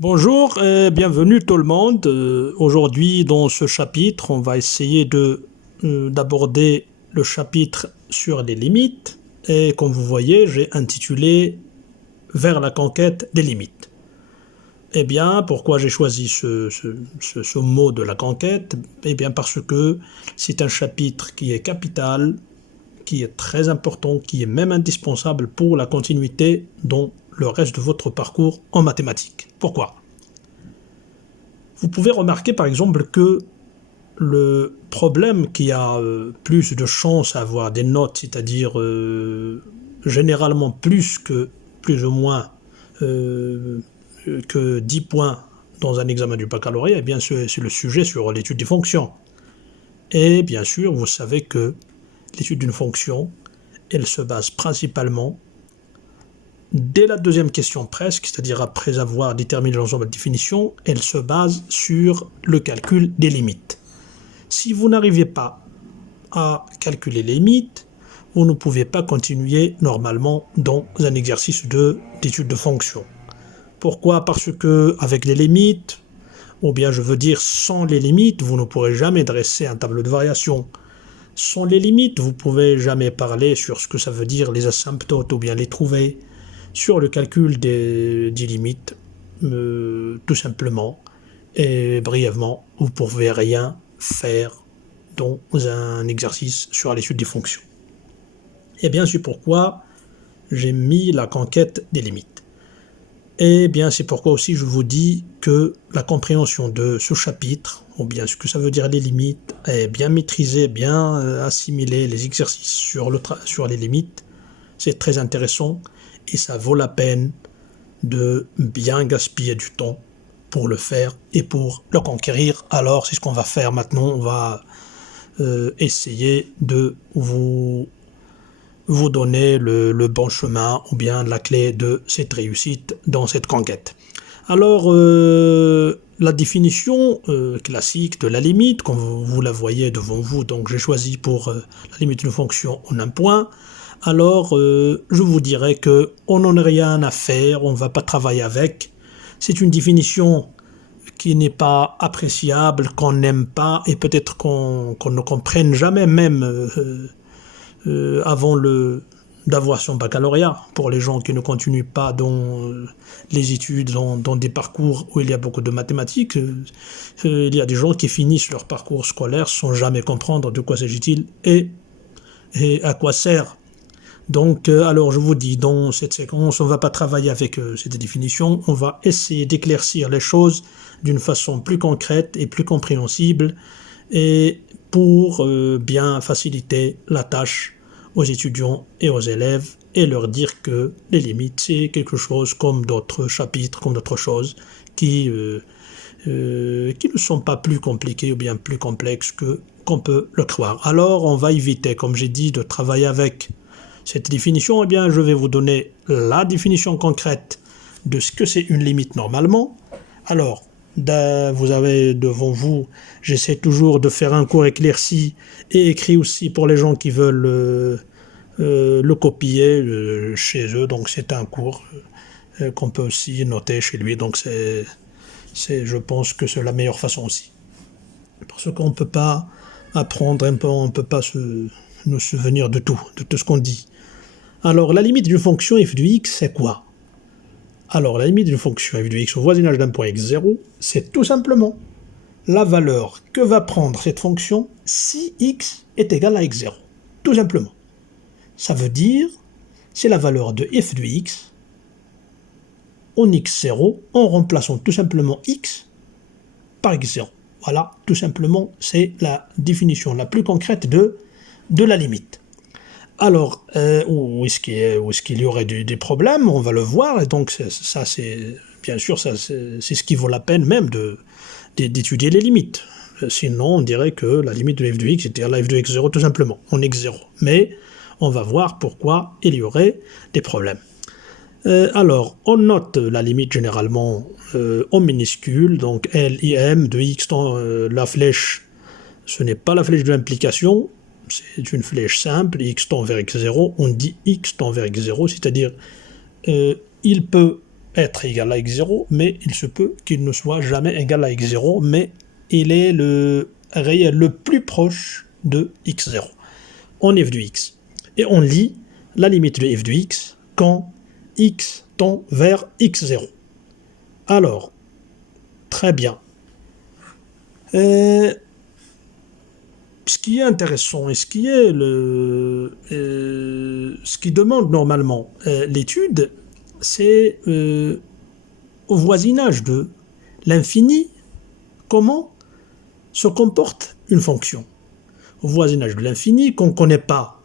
Bonjour et bienvenue tout le monde. Aujourd'hui, dans ce chapitre, on va essayer d'aborder le chapitre sur les limites. Et comme vous voyez, j'ai intitulé Vers la conquête des limites. Eh bien, pourquoi j'ai choisi ce mot de la conquête? Eh bien, parce que c'est un chapitre qui est capital, qui est très important, qui est même indispensable pour la continuité dans le reste de votre parcours en mathématiques. Pourquoi? Vous pouvez remarquer par exemple que le problème qui a plus de chances à avoir des notes, c'est-à-dire généralement plus ou moins que 10 points dans un examen du baccalauréat, eh bien c'est le sujet sur l'étude des fonctions. Et bien sûr, vous savez que l'étude d'une fonction, elle se base principalement dès la deuxième question presque, c'est-à-dire après avoir déterminé l'ensemble de définition, elle se base sur le calcul des limites. Si vous n'arrivez pas à calculer les limites, vous ne pouvez pas continuer normalement dans un exercice d'étude de fonction. Pourquoi? Parce que avec les limites, ou bien je veux dire sans les limites, vous ne pourrez jamais dresser un tableau de variation. Sans les limites, vous ne pouvez jamais parler sur ce que ça veut dire les asymptotes ou bien les trouver, sur le calcul des limites, tout simplement. Et brièvement, vous ne pouvez rien faire dans un exercice sur l'étude des fonctions. Et bien c'est pourquoi j'ai mis la conquête des limites. Et bien c'est pourquoi aussi je vous dis que la compréhension de ce chapitre, ou bien ce que ça veut dire les limites, est bien maîtrisée, bien assimilée, les exercices sur les limites, c'est très intéressant et ça vaut la peine de bien gaspiller du temps pour le faire et pour le conquérir. Alors c'est ce qu'on va faire maintenant, on va essayer de vous donner le bon chemin ou bien la clé de cette réussite dans cette conquête. Alors, la définition classique de la limite, comme vous la voyez devant vous, donc j'ai choisi pour la limite d'une fonction en un point. Alors, je vous dirais qu'on n'en a rien à faire, on ne va pas travailler avec. C'est une définition qui n'est pas appréciable, qu'on n'aime pas, et peut-être qu'on ne comprenne jamais même avant d'avoir son baccalauréat, pour les gens qui ne continuent pas dans les études, dans des parcours où il y a beaucoup de mathématiques. Il y a des gens qui finissent leur parcours scolaire sans jamais comprendre de quoi s'agit-il et à quoi sert. Donc, alors je vous dis, dans cette séquence, on ne va pas travailler avec cette définition, on va essayer d'éclaircir les choses d'une façon plus concrète et plus compréhensible, et pour bien faciliter la tâche aux étudiants et aux élèves et leur dire que les limites, c'est quelque chose comme d'autres chapitres, comme d'autres choses qui ne sont pas plus compliquées ou bien plus complexes qu'on peut le croire. Alors, on va éviter, comme j'ai dit, de travailler avec cette définition. Eh bien, je vais vous donner la définition concrète de ce que c'est une limite normalement. Alors, vous avez devant vous, j'essaie toujours de faire un cours éclairci et écrit aussi pour les gens qui veulent le copier chez eux. Donc c'est un cours qu'on peut aussi noter chez lui. Donc je pense que c'est la meilleure façon aussi. Parce qu'on ne peut pas apprendre un peu, on ne peut pas nous souvenir de tout ce qu'on dit. Alors la limite d'une fonction f de x, c'est quoi? Alors, la limite d'une fonction f de x au voisinage d'un point x0, c'est tout simplement la valeur que va prendre cette fonction si x est égal à x0. Tout simplement. Ça veut dire, c'est la valeur de f de x en x0 en remplaçant tout simplement x par x0. Voilà, tout simplement, c'est la définition la plus concrète de la limite. Alors, où est-ce qu'il y aurait des problèmes? On va le voir, et donc ça c'est bien sûr c'est ce qui vaut la peine même d'étudier les limites. Sinon, on dirait que la limite de f de x était à la f de x0 tout simplement, en x0. Mais on va voir pourquoi il y aurait des problèmes. Alors, on note la limite généralement en minuscule, donc L, I, M, de x dans la flèche, ce n'est pas la flèche de l'implication, c'est une flèche simple, x tend vers x0, on dit x tend vers x0, c'est-à-dire il peut être égal à x0, mais il se peut qu'il ne soit jamais égal à x0, mais il est le réel le plus proche de x0 en f de x. Et on lit la limite de f de x quand x tend vers x0. Alors, très bien. Ce qui est intéressant et ce qui demande normalement l'étude, c'est au voisinage de l'infini, comment se comporte une fonction. Au voisinage de l'infini, qu'on ne connaît pas.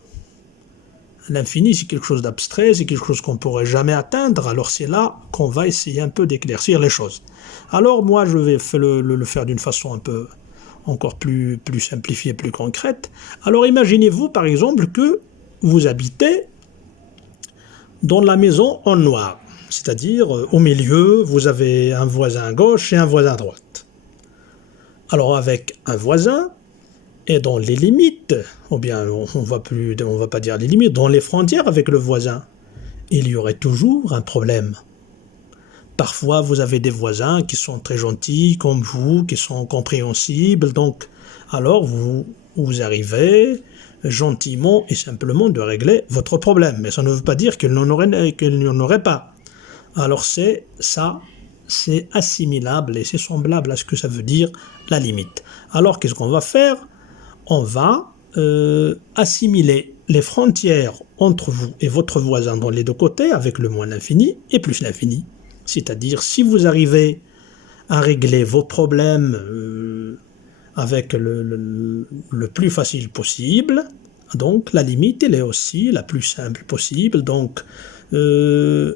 L'infini, c'est quelque chose d'abstrait, c'est quelque chose qu'on ne pourrait jamais atteindre, alors c'est là qu'on va essayer un peu d'éclaircir les choses. Alors moi, je vais le faire d'une façon un peu encore plus simplifiée, plus concrète. Alors imaginez-vous par exemple que vous habitez dans la maison en noir, c'est-à-dire au milieu, vous avez un voisin à gauche et un voisin à droite. Alors avec un voisin, et dans les limites, ou bien on va pas dire les limites, dans les frontières avec le voisin, il y aurait toujours un problème. Parfois, vous avez des voisins qui sont très gentils, comme vous, qui sont compréhensibles, donc alors vous arrivez gentiment et simplement de régler votre problème. Mais ça ne veut pas dire qu'il n'y en aurait pas. Alors c'est assimilable et c'est semblable à ce que ça veut dire la limite. Alors qu'est-ce qu'on va faire ? On va assimiler les frontières entre vous et votre voisin dans les deux côtés avec le moins l'infini et plus l'infini. C'est-à-dire, si vous arrivez à régler vos problèmes avec le plus facile possible, donc la limite, elle est aussi la plus simple possible. Donc, un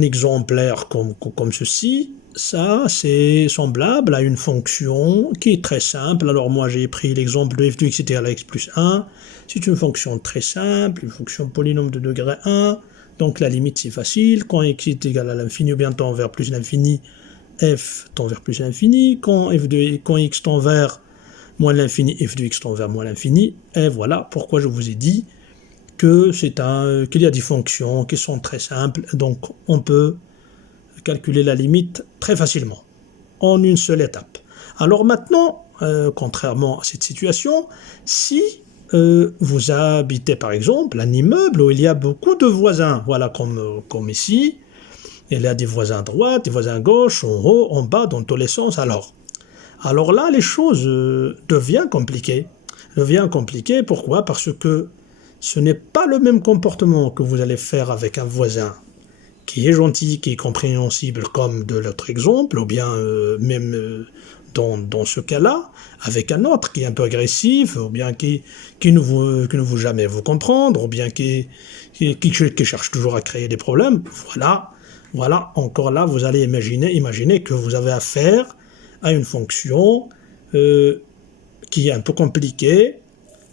exemplaire comme ceci, ça, c'est semblable à une fonction qui est très simple. Alors moi, j'ai pris l'exemple de f de x est égal à x plus 1. C'est une fonction très simple, une fonction polynôme de degré 1. Donc la limite, c'est facile. Quand x est égal à l'infini ou bien tend vers plus l'infini, f tend vers plus l'infini. Quand x tend vers moins l'infini, f de x tend vers moins l'infini. Et voilà pourquoi je vous ai dit que qu'il y a des fonctions qui sont très simples. Donc on peut calculer la limite très facilement, en une seule étape. Alors maintenant, contrairement à cette situation, si vous habitez par exemple un immeuble où il y a beaucoup de voisins, voilà comme ici, il y a des voisins à droite, des voisins à gauche, en haut, en bas, dans tous les sens, alors là, les choses deviennent compliquées. Pourquoi ? Parce que ce n'est pas le même comportement que vous allez faire avec un voisin qui est gentil, qui est compréhensible comme de l'autre exemple, ou bien même dans ce cas-là, avec un autre qui est un peu agressif, ou bien qui ne veut jamais vous comprendre, ou bien qui cherche toujours à créer des problèmes. Voilà, encore là, vous allez imaginer que vous avez affaire à une fonction qui est un peu compliquée.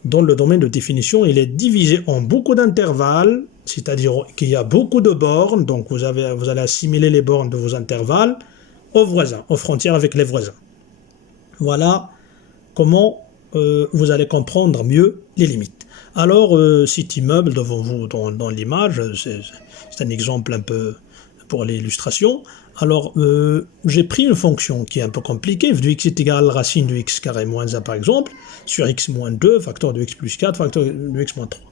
Dans le domaine de définition, il est divisé en beaucoup d'intervalles, c'est-à-dire qu'il y a beaucoup de bornes, donc vous allez assimiler les bornes de vos intervalles aux voisins, aux frontières avec les voisins. Voilà comment vous allez comprendre mieux les limites. Alors, cet immeuble devant vous dans l'image, c'est un exemple un peu pour l'illustration. Alors, j'ai pris une fonction qui est un peu compliquée, f de x est égal à racine de x carré moins 1 par exemple, sur x moins 2, facteur de x plus 4, facteur de x moins 3.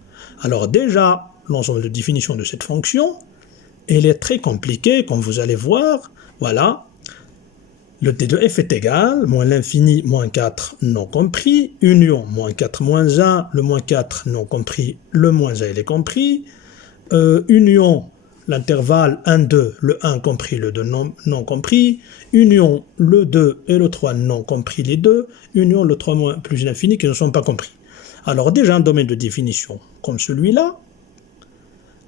Alors déjà, l'ensemble de définition de cette fonction, elle est très compliquée, comme vous allez voir. Voilà, le d de f est égal, moins l'infini, moins 4 non compris, union, moins 4, moins 1, le moins 4 non compris, le moins 1 il est compris, union, l'intervalle 1, 2, le 1 compris, le 2 non compris, union, le 2 et le 3 non compris, les deux, union, le 3 moins plus l'infini qui ne sont pas compris. Alors déjà un domaine de définition comme celui-là,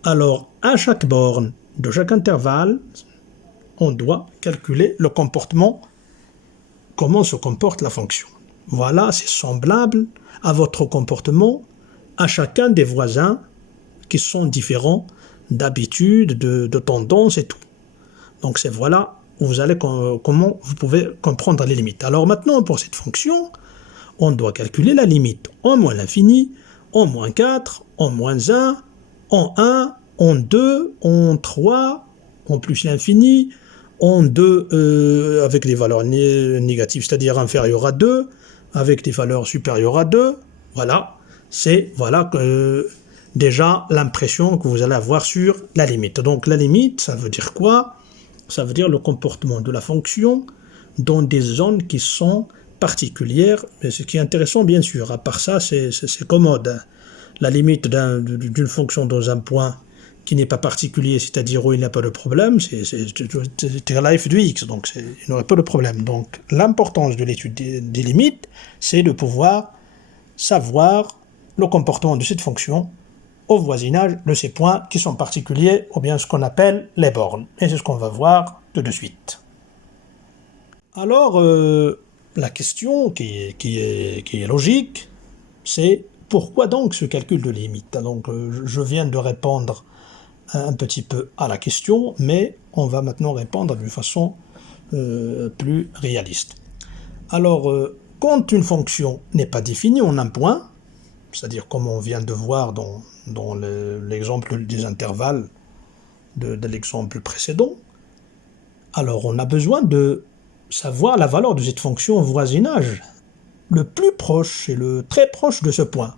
alors à chaque borne de chaque intervalle, on doit calculer le comportement, comment se comporte la fonction. Voilà, c'est semblable à votre comportement à chacun des voisins qui sont différents d'habitude, de tendance et tout. Donc c'est voilà comment vous pouvez comprendre les limites. Alors maintenant, pour cette fonction, on doit calculer la limite en moins l'infini, en moins 4, en moins 1, en 1 en 2, en 3, en plus l'infini, en 2 avec des valeurs négatives, c'est-à-dire inférieures à 2, avec des valeurs supérieures à 2. Voilà, c'est déjà l'impression que vous allez avoir sur la limite. Donc la limite, ça veut dire quoi? Ça veut dire le comportement de la fonction dans des zones qui sont particulières. Mais ce qui est intéressant, bien sûr, à part ça, c'est commode. La limite d'une fonction dans un point qui n'est pas particulier, c'est-à-dire où il n'y a pas de problème, c'est la f de x, donc il n'y aurait pas de problème. Donc l'importance de l'étude des limites, c'est de pouvoir savoir le comportement de cette fonction au voisinage de ces points qui sont particuliers, ou bien ce qu'on appelle les bornes. Et c'est ce qu'on va voir tout de suite. Alors, la question qui est logique, c'est pourquoi donc ce calcul de limite? Donc, je viens de répondre un petit peu à la question, mais on va maintenant répondre d'une façon plus réaliste. Alors, quand une fonction n'est pas définie en un point, c'est-à-dire comme on vient de voir dans l'exemple des intervalles de l'exemple précédent, alors on a besoin de savoir la valeur de cette fonction au voisinage le plus proche et le très proche de ce point.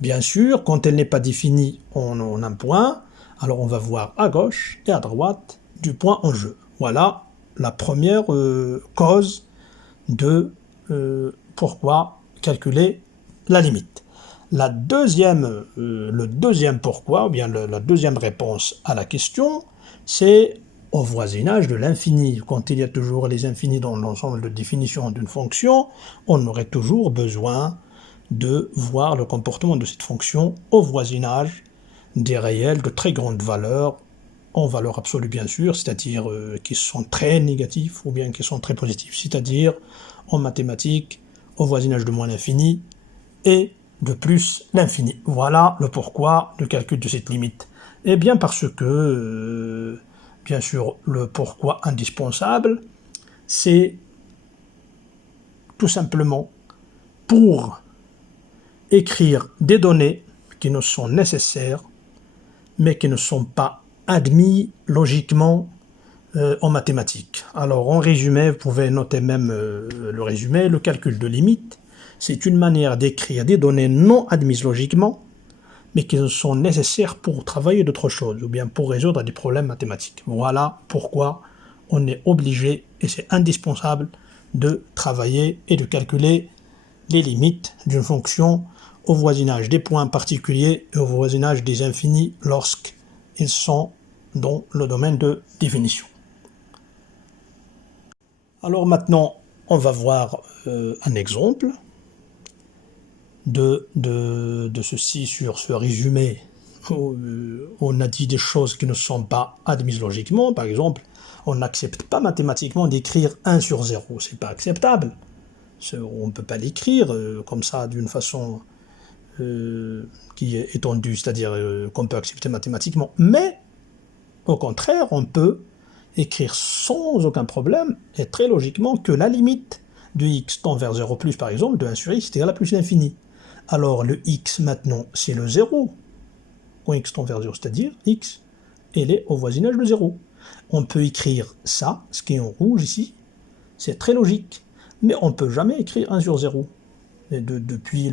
Bien sûr, quand elle n'est pas définie en un point, alors on va voir à gauche et à droite du point en jeu. Voilà la première cause de pourquoi calculer la limite. Le deuxième pourquoi, ou bien la deuxième réponse à la question, c'est au voisinage de l'infini. Quand il y a toujours les infinis dans l'ensemble de définition d'une fonction, on aurait toujours besoin de voir le comportement de cette fonction au voisinage des réels de très grande valeur, en valeur absolue bien sûr, c'est-à-dire qui sont très négatifs ou bien qui sont très positifs, c'est-à-dire en mathématiques au voisinage de moins l'infini et de plus l'infini. Voilà le pourquoi du calcul de cette limite. Eh bien parce que, bien sûr, le pourquoi indispensable, c'est tout simplement pour écrire des données qui nous sont nécessaires, mais qui ne sont pas admis logiquement en mathématiques. Alors en résumé, vous pouvez noter même le résumé, le calcul de limite, c'est une manière d'écrire des données non admises logiquement, mais qui sont nécessaires pour travailler d'autres choses, ou bien pour résoudre des problèmes mathématiques. Voilà pourquoi on est obligé, et c'est indispensable, de travailler et de calculer les limites d'une fonction au voisinage des points particuliers et au voisinage des infinis lorsqu'ils sont dans le domaine de définition. Alors maintenant, on va voir un exemple de ceci sur ce résumé où on a dit des choses qui ne sont pas admises logiquement. Par exemple, on n'accepte pas mathématiquement d'écrire 1 sur 0, c'est pas acceptable. On ne peut pas l'écrire comme ça d'une façon qui est étendue, c'est-à-dire qu'on peut accepter mathématiquement. Mais, au contraire, on peut écrire sans aucun problème, et très logiquement, que la limite de x tend vers 0 plus, par exemple, de 1 sur x, c'est égal à plus l'infini. Alors, le x, maintenant, c'est le 0, quand x tend vers 0, c'est-à-dire x, elle est au voisinage de 0. On peut écrire ça, ce qui est en rouge ici, c'est très logique, mais on ne peut jamais écrire 1 sur 0. Et depuis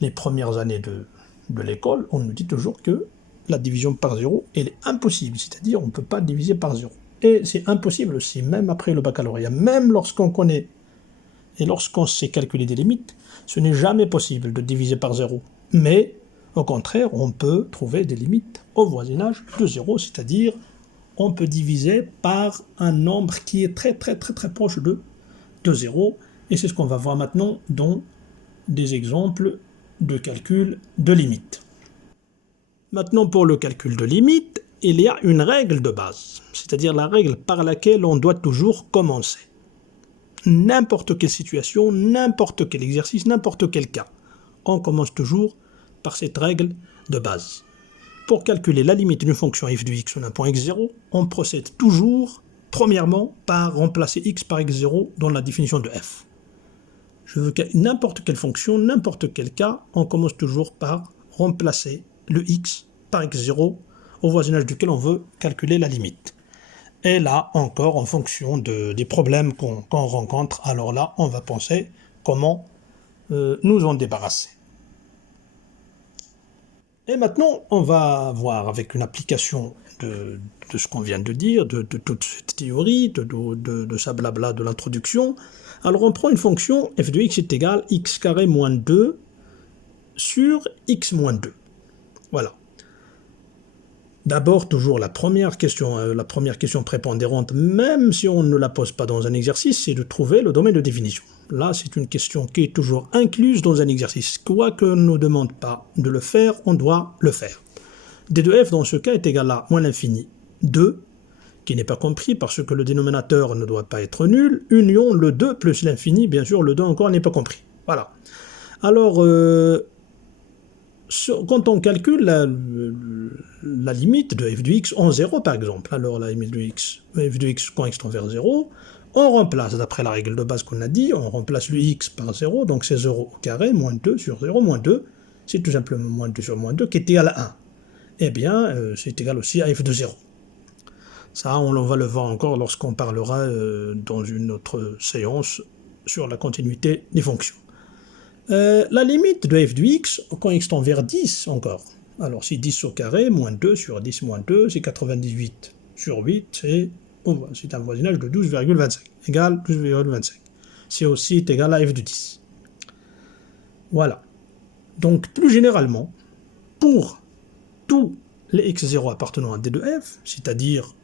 les premières années de l'école, on nous dit toujours que la division par 0, elle est impossible, c'est-à-dire on ne peut pas diviser par 0. Et c'est impossible aussi, même après le baccalauréat, même lorsqu'on connaît et lorsqu'on sait calculer des limites, ce n'est jamais possible de diviser par 0. Mais, au contraire, on peut trouver des limites au voisinage de 0, c'est-à-dire on peut diviser par un nombre qui est très proche de 0, et c'est ce qu'on va voir maintenant dans des exemples de calcul de limite. Maintenant, pour le calcul de limite, il y a une règle de base, c'est-à-dire la règle par laquelle on doit toujours commencer. N'importe quelle situation, n'importe quel exercice, n'importe quel cas, on commence toujours par cette règle de base. Pour calculer la limite d'une fonction f de x en un point x0, on procède toujours, premièrement, par remplacer x par x0 dans la définition de f. Je veux que n'importe quelle fonction, n'importe quel cas, on commence toujours par remplacer le x par x0 au voisinage duquel on veut calculer la limite. Et là, encore, en fonction des problèmes qu'on rencontre, alors là, on va penser comment nous en débarrasser. Et maintenant, on va voir avec une application de ce qu'on vient de dire, de toute cette théorie, de sa blabla de l'introduction. Alors on prend une fonction f de x est égal à x carré moins 2 sur x moins 2. Voilà. D'abord, toujours la première question prépondérante, même si on ne la pose pas dans un exercice, c'est de trouver le domaine de définition. Là, c'est une question qui est toujours incluse dans un exercice. Quoi qu'on ne nous demande pas de le faire, on doit le faire. d de f, dans ce cas, est égal à moins l'infini 2, qui n'est pas compris parce que le dénominateur ne doit pas être nul, union le 2 plus l'infini, bien sûr, le 2 encore n'est pas compris. Voilà. Alors, quand on calcule la limite de f de x en 0, par exemple, alors la limite de f de x quand x tend vers 0, on remplace, d'après la règle de base qu'on a dit, on remplace le x par 0, donc c'est 0 au carré, moins 2 sur 0, moins 2, c'est tout simplement moins 2 sur moins 2, qui est égal à 1. Eh bien, c'est égal aussi à f de 0. Ça, on va le voir encore lorsqu'on parlera dans une autre séance sur la continuité des fonctions. La limite de f de x, quand x tend vers 10 encore. Alors c'est 10 au carré, moins 2 sur 10 moins 2, c'est 98 sur 8, c'est un voisinage de 12,25, égal 12,25. C'est aussi égal à f de 10. Voilà. Donc plus généralement, pour tous les x0 appartenant à d de f, c'est-à-dire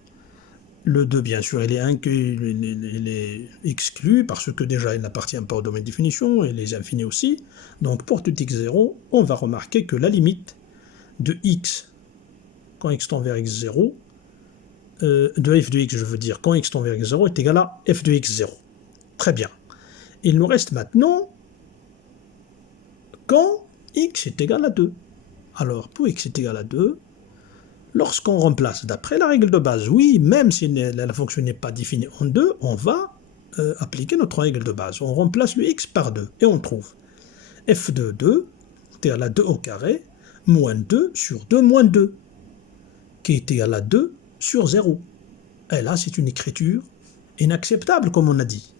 le 2, bien sûr, il est exclu parce que déjà, il n'appartient pas au domaine de définition, et les infinis aussi. Donc, pour tout x0, on va remarquer que la limite de x, quand x tend vers x0, de f de x, je veux dire, quand x tend vers x0, est égal à f de x0. Très bien. Il nous reste maintenant quand x est égal à 2. Alors, pour x est égal à 2, lorsqu'on remplace, d'après la règle de base, oui, même si la fonction n'est pas définie en 2, on va appliquer notre règle de base. On remplace le x par 2 et on trouve f de 2 est égal à 2 au carré, moins 2 sur 2 moins 2, qui est égal à 2 sur 0. Et là, c'est une écriture inacceptable, comme on a dit.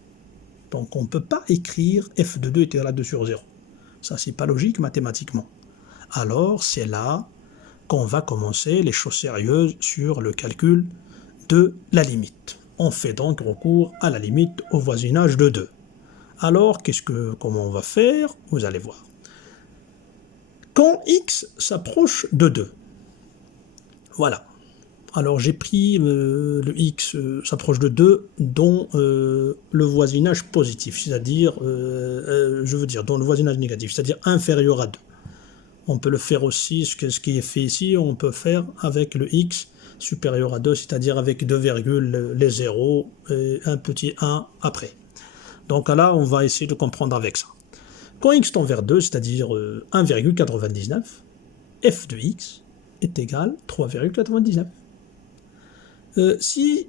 Donc, on ne peut pas écrire f de 2 est égal à 2 sur 0. Ça, c'est pas logique mathématiquement. Alors, c'est là qu'on va commencer les choses sérieuses sur le calcul de la limite. On fait donc recours à la limite au voisinage de 2. Alors, comment on va faire? Vous allez voir. Quand x s'approche de 2, voilà. Alors, j'ai pris le x s'approche de 2 dans le voisinage positif, c'est-à-dire, je veux dire, dans le voisinage négatif, c'est-à-dire inférieur à 2. On peut le faire aussi, ce qui est fait ici, on peut faire avec le x supérieur à 2, c'est-à-dire avec 2 virgules, les 0 et un petit 1 après. Donc là, on va essayer de comprendre avec ça. Quand x tend vers 2, c'est-à-dire 1,99, f de x est égal à 3,99. Si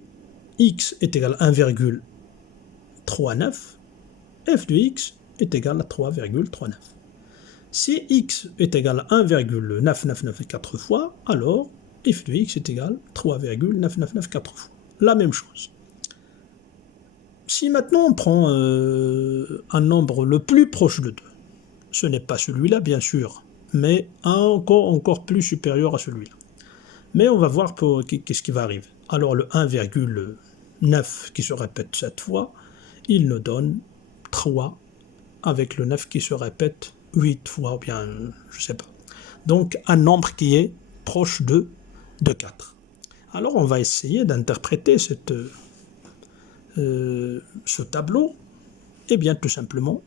x est égal à 1,39, f de x est égal à 3,39. Si x est égal à 1,9994 fois, alors f de x est égal à 3,9994 fois. La même chose. Si maintenant on prend un nombre le plus proche de 2, ce n'est pas celui-là bien sûr, mais encore plus supérieur à celui-là. Mais on va voir qu'est-ce qui va arriver. Alors le 1,9 qui se répète 7 fois, il nous donne 3 avec le 9 qui se répète 8 fois, ou bien je ne sais pas. Donc un nombre qui est proche de 4. Alors on va essayer d'interpréter ce tableau. Eh bien tout simplement,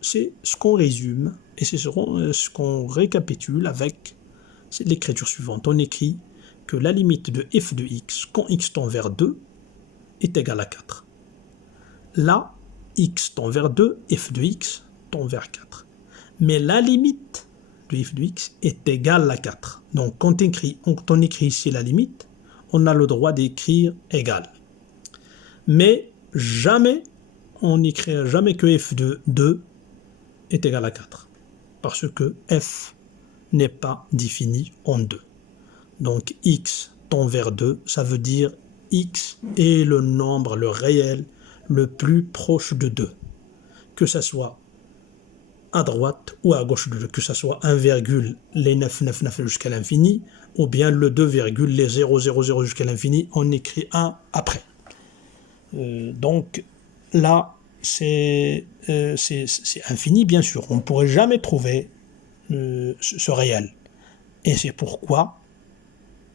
c'est ce qu'on résume et c'est ce qu'on récapitule avec l'écriture suivante. On écrit que la limite de f de x quand x tend vers 2 est égale à 4. Là, x tend vers 2, f de x tend vers 4. Mais la limite de f de x est égale à 4. Donc quand on écrit ici la limite, on a le droit d'écrire égal. Mais jamais, on n'écrira jamais que f de 2 est égal à 4. Parce que f n'est pas défini en 2. Donc x tend vers 2, ça veut dire x est le nombre, le réel, le plus proche de 2. Que ça soit à droite ou à gauche de 2, que ça soit 1, les 9, 9, 9 jusqu'à l'infini, ou bien le 2, les 0, 0, 0 jusqu'à l'infini, on écrit 1 après. Donc là, c'est infini, bien sûr. On ne pourrait jamais trouver ce réel. Et c'est pourquoi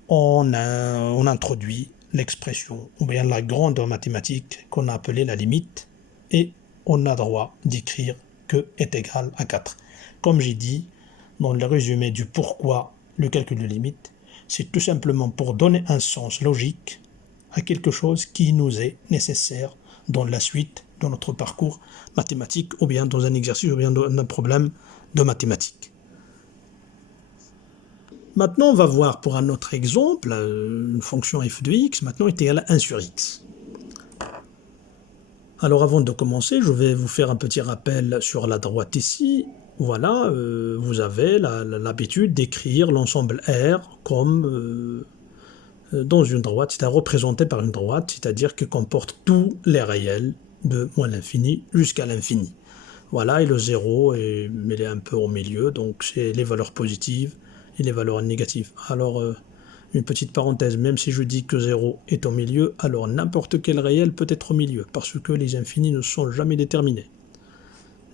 on introduit l'expression, ou bien la grandeur mathématique qu'on a appelée la limite, et on a droit d'écrire que est égal à 4. Comme j'ai dit dans le résumé du pourquoi le calcul de limite, c'est tout simplement pour donner un sens logique à quelque chose qui nous est nécessaire dans la suite, dans notre parcours mathématique, ou bien dans un exercice, ou bien dans un problème de mathématiques. Maintenant, on va voir pour un autre exemple, une fonction f de x, maintenant est égale à 1 sur x. Alors avant de commencer, je vais vous faire un petit rappel sur la droite ici. Voilà, vous avez l'habitude d'écrire l'ensemble R comme dans une droite, c'est-à-dire représenté par une droite, c'est-à-dire qui comporte tous les réels de moins l'infini jusqu'à l'infini. Voilà, et le 0, il est un peu au milieu, donc c'est les valeurs positives et les valeurs négatives. Alors, une petite parenthèse, même si je dis que 0 est au milieu, alors n'importe quel réel peut être au milieu, parce que les infinis ne sont jamais déterminés.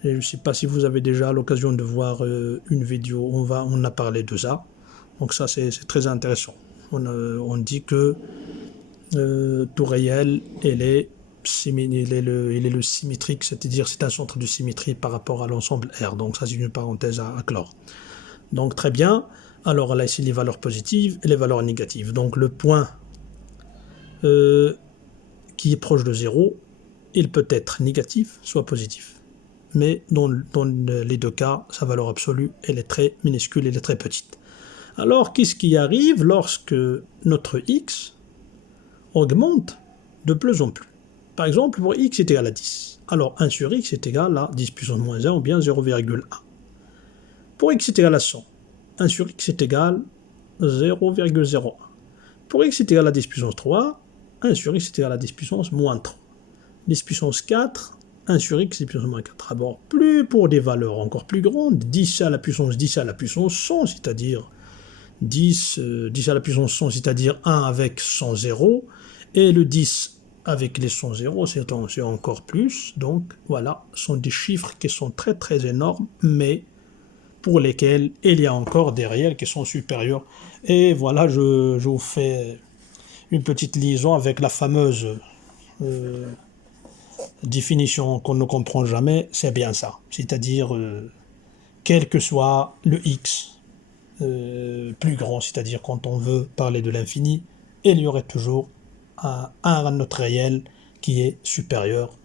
Et je ne sais pas si vous avez déjà l'occasion de voir une vidéo, on a parlé de ça, donc ça c'est très intéressant. On dit que tout réel, il est le symétrique, c'est-à-dire c'est un centre de symétrie par rapport à l'ensemble R, donc ça c'est une parenthèse à clore. Donc très bien. Alors là, ici, les valeurs positives et les valeurs négatives. Donc le point qui est proche de 0, il peut être négatif, soit positif. Mais dans les deux cas, sa valeur absolue, elle est très minuscule, elle est très petite. Alors, qu'est-ce qui arrive lorsque notre x augmente de plus en plus? Par exemple, pour x est égal à 10. Alors, 1 sur x est égal à 10 puissance moins 1 ou bien 0,1. Pour x est égal à 100. 1 sur x est égal à 0,01. Pour x est égal à 10 puissance 3, 1 sur x est égal à 10 puissance moins 3. 10 puissance 4, 1 sur x est puissance moins 4. Alors, plus pour des valeurs encore plus grandes, 10 à la puissance 10 à la puissance 100, c'est-à-dire 10 à la puissance 100, c'est-à-dire 1 avec 100 zéros, et le 10 avec les 100 zéros, c'est encore plus. Donc, voilà, ce sont des chiffres qui sont très très énormes, mais pour lesquels il y a encore des réels qui sont supérieurs. Et voilà, je vous fais une petite liaison avec la fameuse définition qu'on ne comprend jamais, c'est bien ça. C'est-à-dire, quel que soit le x plus grand, c'est-à-dire quand on veut parler de l'infini, il y aurait toujours un autre réel qui est supérieur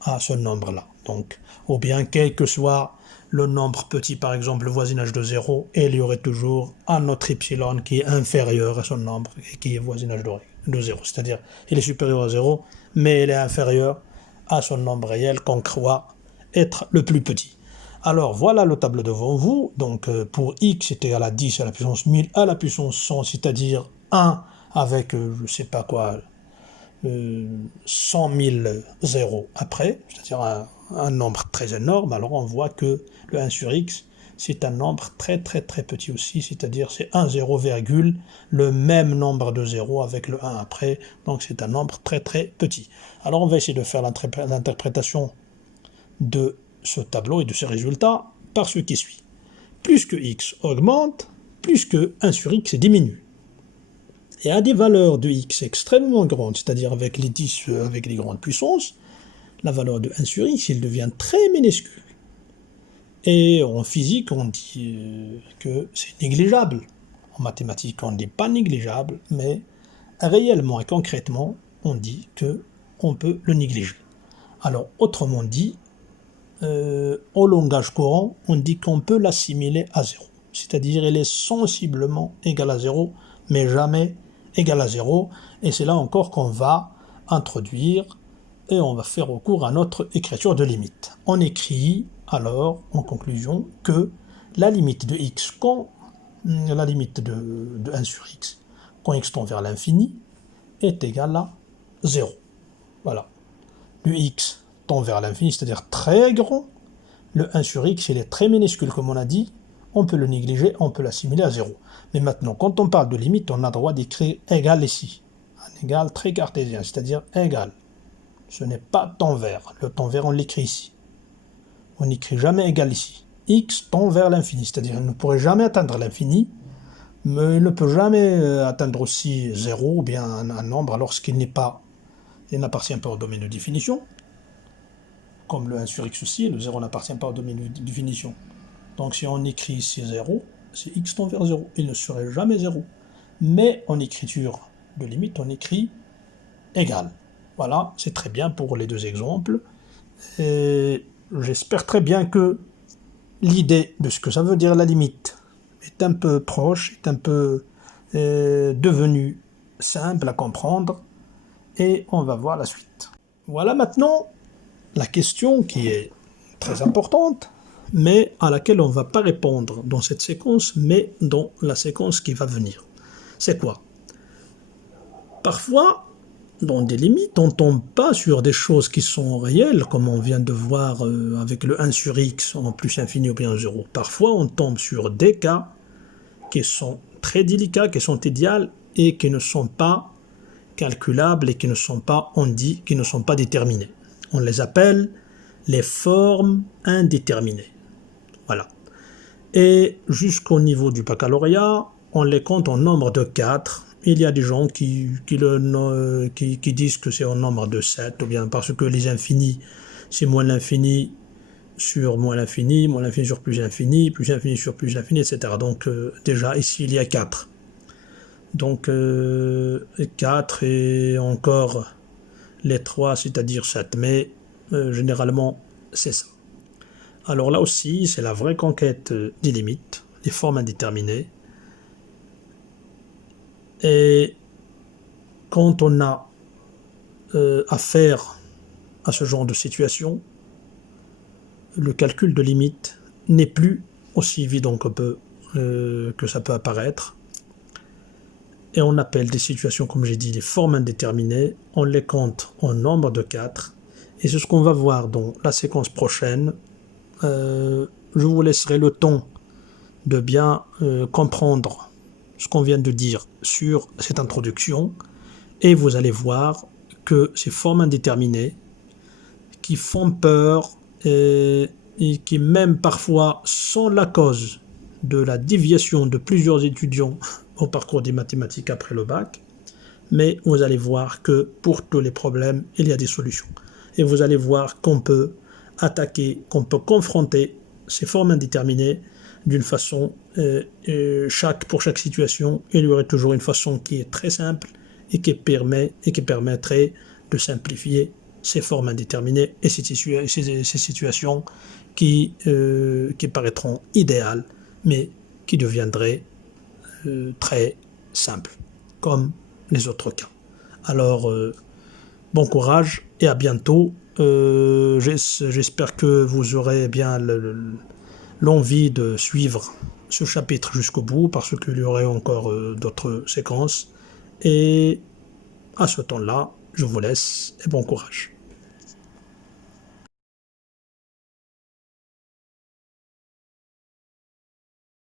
à ce nombre-là. Donc, ou bien quel que soit le nombre petit, par exemple le voisinage de 0, et il y aurait toujours un autre epsilon qui est inférieur à son nombre et qui est voisinage de 0. C'est-à-dire, il est supérieur à 0, mais il est inférieur à son nombre réel qu'on croit être le plus petit. Alors, voilà le tableau devant vous. Donc, pour x est égal à 10 à la puissance 1000 à la puissance 100, c'est-à-dire 1 avec, je ne sais pas quoi, 100 000 zéros après, c'est-à-dire un nombre très énorme. Alors on voit que le 1 sur x, c'est un nombre très très très petit aussi, c'est-à-dire c'est 1 0, le même nombre de zéros avec le 1 après, donc c'est un nombre très très petit. Alors on va essayer de faire l'interprétation de ce tableau et de ces résultats par ce qui suit. Plus que x augmente, plus que 1 sur x diminue. Et à des valeurs de x extrêmement grandes, c'est-à-dire avec les 10, avec les grandes puissances, la valeur de 1 sur x, il devient très minuscule. Et en physique, on dit que c'est négligeable. En mathématiques, on ne dit pas négligeable, mais réellement et concrètement, on dit qu'on peut le négliger. Alors, autrement dit, au langage courant, on dit qu'on peut l'assimiler à 0. C'est-à-dire, elle est sensiblement égale à 0, mais jamais égale à 0. Et c'est là encore qu'on va introduire et on va faire recours à notre écriture de limite. On écrit alors, en conclusion, que la limite de x, quand la limite de 1 sur x, quand x tend vers l'infini, est égale à 0. Voilà. Le x tend vers l'infini, c'est-à-dire très grand. Le 1 sur x, il est très minuscule, comme on a dit. On peut le négliger, on peut l'assimiler à 0. Mais maintenant, quand on parle de limite, on a le droit d'écrire égal ici. Un égal très cartésien, c'est-à-dire égal. Ce n'est pas tend vers. Le tend vers, on l'écrit ici. On n'écrit jamais égal ici. X tend vers l'infini, c'est-à-dire il ne pourrait jamais atteindre l'infini, mais il ne peut jamais atteindre aussi 0 ou bien un nombre lorsqu'il n'appartient pas au domaine de définition. Comme le 1 sur x aussi, le 0 n'appartient pas au domaine de définition. Donc si on écrit ici 0, c'est x tend vers 0. Il ne serait jamais 0. Mais en écriture de limite, on écrit égal. Voilà, c'est très bien pour les deux exemples. Et j'espère très bien que l'idée de ce que ça veut dire la limite est un peu proche, est un peu devenue simple à comprendre. Et on va voir la suite. Voilà maintenant la question qui est très importante, mais à laquelle on ne va pas répondre dans cette séquence, mais dans la séquence qui va venir. C'est quoi? Parfois, dans des limites, on ne tombe pas sur des choses qui sont réelles, comme on vient de voir avec le 1 sur x en plus infini ou bien 0. Parfois, on tombe sur des cas qui sont très délicats, qui sont idéaux et qui ne sont pas calculables et qui ne sont pas, on dit, qui ne sont pas déterminés. On les appelle les formes indéterminées. Voilà. Et jusqu'au niveau du baccalauréat, on les compte en nombre de 4. Il y a des gens qui disent que c'est en nombre de 7, ou bien parce que les infinis, c'est moins l'infini sur moins l'infini sur plus l'infini sur plus l'infini, etc. Donc déjà ici il y a 4. Donc 4 et encore les 3, c'est-à-dire 7. Mais généralement, c'est ça. Alors là aussi, c'est la vraie conquête des limites, des formes indéterminées. Et quand on a affaire à ce genre de situation, le calcul de limite n'est plus aussi évident que ça peut apparaître. Et on appelle des situations, comme j'ai dit, des formes indéterminées. On les compte en nombre de 4. Et c'est ce qu'on va voir dans la séquence prochaine. Je vous laisserai le temps de bien comprendre ce qu'on vient de dire sur cette introduction. Et vous allez voir que ces formes indéterminées qui font peur et qui même parfois sont la cause de la déviation de plusieurs étudiants au parcours des mathématiques après le bac, mais vous allez voir que pour tous les problèmes, il y a des solutions. Et vous allez voir qu'on peut attaquer, qu'on peut confronter ces formes indéterminées d'une façon, pour chaque situation, il y aurait toujours une façon qui est très simple et qui permettrait de simplifier ces formes indéterminées et ces situations qui paraîtront idéales, mais qui deviendraient très simples, comme les autres cas. Alors, bon courage et à bientôt. J'espère que vous aurez bien l'envie de suivre ce chapitre jusqu'au bout, parce qu'il y aurait encore d'autres séquences. Et à ce temps-là, je vous laisse et bon courage.